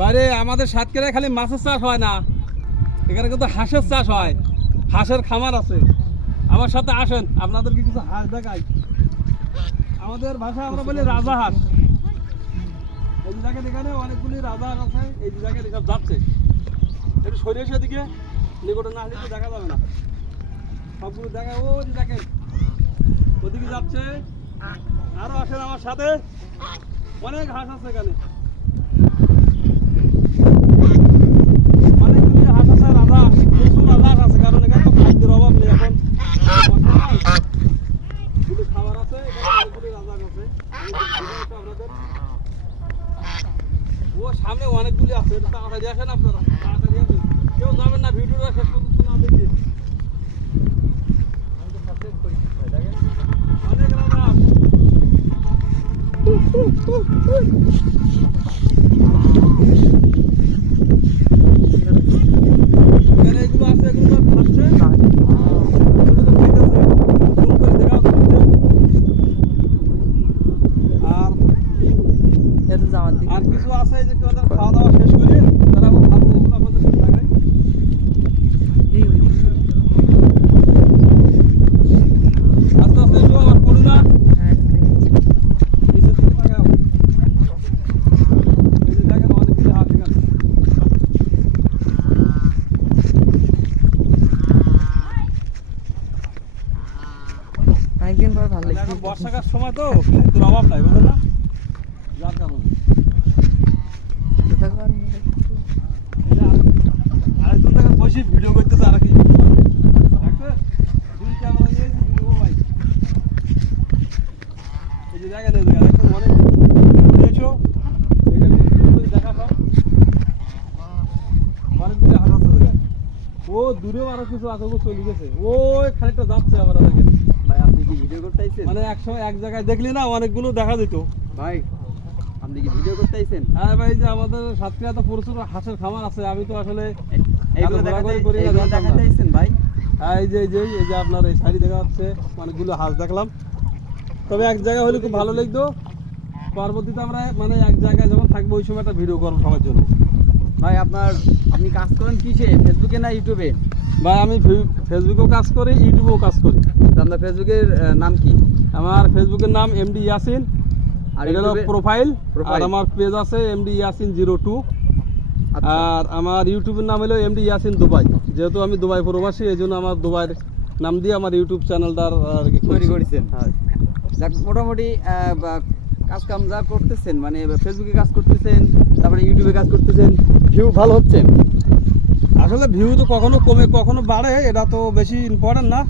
বাইরে আমাদের সাতক্ষীরায় খালি মাছের চাষ হয় না। এখানে কিন্তু হাঁসের চাষ হয়। হাঁসের খামার আছে। আমার সাথে আসেন, আপনাদেরকে কিছু হাঁস দেখাই। আমাদের ভাষায় আমরা বলি রাজা হাঁস। এই যে এখানে অনেকগুলি রাজা হাঁস আছে। এই যে দেখেন, এসব যাচ্ছে। একটু সরিয়ে সেদিকে নিকটে না হলে দেখা যাবে না। সবগুলো দেখা, ও যে দেখেন, ওদিকে যাচ্ছে। আরও আসেন আমার সাথে। অনেক হাঁস আছে এখানে অনেকগুলি হাঁস আছে রাজা প্রচুর রাজা হাঁস আছে কারণ এখানে তো খাদ্যের অভাব নেই এখন কিন্তু খাবার আছে এখানে অনেকগুলি রাজা হাঁস আছে আমি দেখাবো তো আপনাদের। ও সামনে অনেকগুলি আছে একটু তাড়াতাড়ি আপনারা, তাড়াতাড়ি আসেন। কেউ যাবেন না, ভিডিওটা শেষ পর্যন্ত না রাজা হাঁস। এখানে এগুলো আছে এগুলো সব খাচ্ছে এগুলো খাইতেছে। জুম করে দেখাও তো। আর এটা যাওয়ার দিকে আর কিছু আছে যে খাওয়া দাওয়া শেষ করে তারা অনেকদিন পর ভালো লাগছে এখন বর্ষাকার সময় তো খাদ্যের অভাব নাই বুঝলেন না? যার কারণে দেখো আর মনে একটু। এই যে আর- আরেকজন দেখেন বসে ভিডিও করতেছে আর কি। দেখা ও দূরেও আরও কিছু আছে ও চলে গেছে। ওই খানিকটা যাচ্ছে আবার দেখেন। ভাই আপনি কি ভিডিও করতে আইছেন? মানে একসময় এক জায়গায় দেখলি না অনেকগুলো দেখা যেত। ভাই আপনি কি ভিডিও করতে আইছেন? হ্যাঁ ভাই যে আমাদের সাতক্ষীরা তো প্রচুর হাঁসের খামার আছে। আমি তো আসলে ভাই? হ্যাঁ এই যে যে এই যে আপনার এই শাড়ি দেখা যাচ্ছে অনেকগুলো হাঁস দেখলাম। তবে এক জায়গায় হলে খুব ভালো লাগতো। পরবর্তীতে আমরা মানে এক জায়গায় যখন থাকব ওই সময় একটা ভিডিও করব সবার জন্য। ভাই আপনার আপনি কাজ করেন কিসে? ফেসবুকে না ইউটিউবে ভাই আমি ফেসবুকেও কাজ করি ইউটিউবেও কাজ করি। আপনার ফেসবুকের নাম কি? আমার ফেসবুকের নাম এমডি ইয়াসিন আর এটা প্রোফাইল আর আমার পেজ আছে এমডি ইয়াসিন জিরো টু আর আমার ইউটিউবের নাম হলো এমডি ইয়াসিন দুবাই যেহেতু আমি দুবাই প্রবাসী এই জন্য আমার দুবাইয়ের নাম দিয়ে আমার ইউটিউব চ্যানেলটার আর কি তৈরি করেছেন। হ্যাঁ। যাক মোটামুটি কাজ কাম যা করতেছেন মানে ফেসবুকে কাজ করতেছেন তারপরে ইউটিউবে কাজ করতেছেন ভিউ ভালো হচ্ছে? আসলে ভিউ তো কখনো কমে কখনো বাড়ে এটা তো বেশি ইম্পর্টেন্ট না।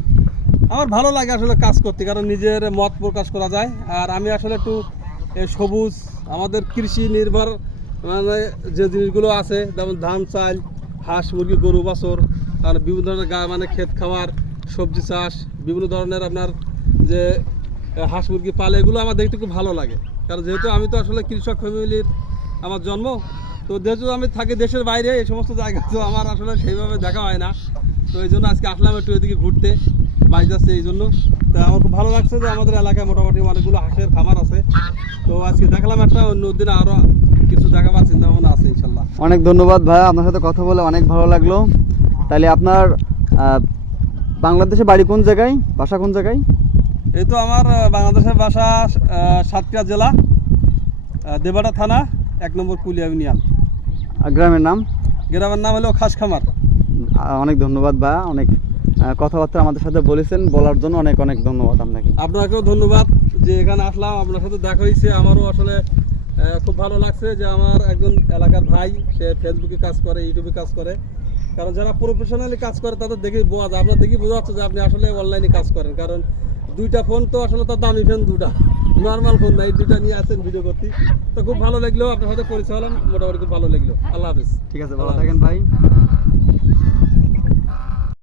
আমার ভালো লাগে আসলে কাজ করতে কারণ নিজের মত প্রকাশ করা যায়। আর আমি আসলে একটু সবুজ আমাদের কৃষি নির্ভর মানে যে জিনিসগুলো আছে, যেমন ধান, চাল, হাঁস, মুরগি, গরু, বাছর, আর বিভিন্ন ধরনের গা মানে ক্ষেত খাওয়ার সবজি চাষ, বিভিন্ন ধরনের আপনার যে হাঁস, মুরগি, পালে, এগুলো আমার দেখতে খুব ভালো লাগে। কারণ যেহেতু আমি তো আসলে কৃষক ফ্যামিলির আমার জন্ম, তো যেহেতু আমি থাকি দেশের বাইরে, এই সমস্ত জায়গা তো আমার আসলে সেইভাবে দেখা হয় না। তো এই জন্য আজকে আসলাম একটু এদিকে ঘুরতে বাইক যাচ্ছে এই জন্য। তা আমার খুব ভালো লাগছে যে আমাদের এলাকায় মোটামুটি অনেকগুলো হাঁসের খামার আছে। তো আজকে দেখালাম একটা অন্য দিন আরও কিছু দেখাবার চিন্তা ভাবনা আছে ইনশাল্লাহ। অনেক ধন্যবাদ ভাই আপনার সাথে কথা বলে অনেক ভালো লাগল। তাহলে আপনার বাংলাদেশে বাড়ি কোন জায়গায়? বাসা কোন জায়গায়? এই তো আমার বাংলাদেশের বাসা সাতক্ষীরা জেলা দেবাটা থানা এক নম্বর কুলিয়া ইউনিয়ন গ্রামের নাম? গ্রামের নাম হলো খাসখামার। অনেক ধন্যবাদ ভাই অনেক কথাবার্তা আমাদের সাথে বলেছেন বলার জন্য অনেক অনেক ধন্যবাদ আপনাকে। আপনাকেও ধন্যবাদ যে এখানে আসলাম আপনার সাথে দেখা হয়েছে আমারও আসলে খুব ভালো লাগছে যে আমার একজন এলাকার ভাই সে ফেসবুকে কাজ করে ইউটিউবে কাজ করে। কারণ যারা প্রফেশনালি কাজ করে তাদের দেখেই বোঝা যায়। আপনার দেখেই বোঝা যাচ্ছে যে আপনি আসলে অনলাইনে কাজ করেন। কারণ দুইটা ফোন তো আসলে তার দামি ফোন দুটা। নর্মাল ফোন না এই দুইটা নিয়ে আসেন ভিডিও করতে। তো খুব ভালো লাগল আপনার সাথে পরিচয় হলাম। মোটামুটি খুব ভালো লাগল। আল্লাহ হাফিজ। ঠিক আছে ভালো থাকেন ভাই।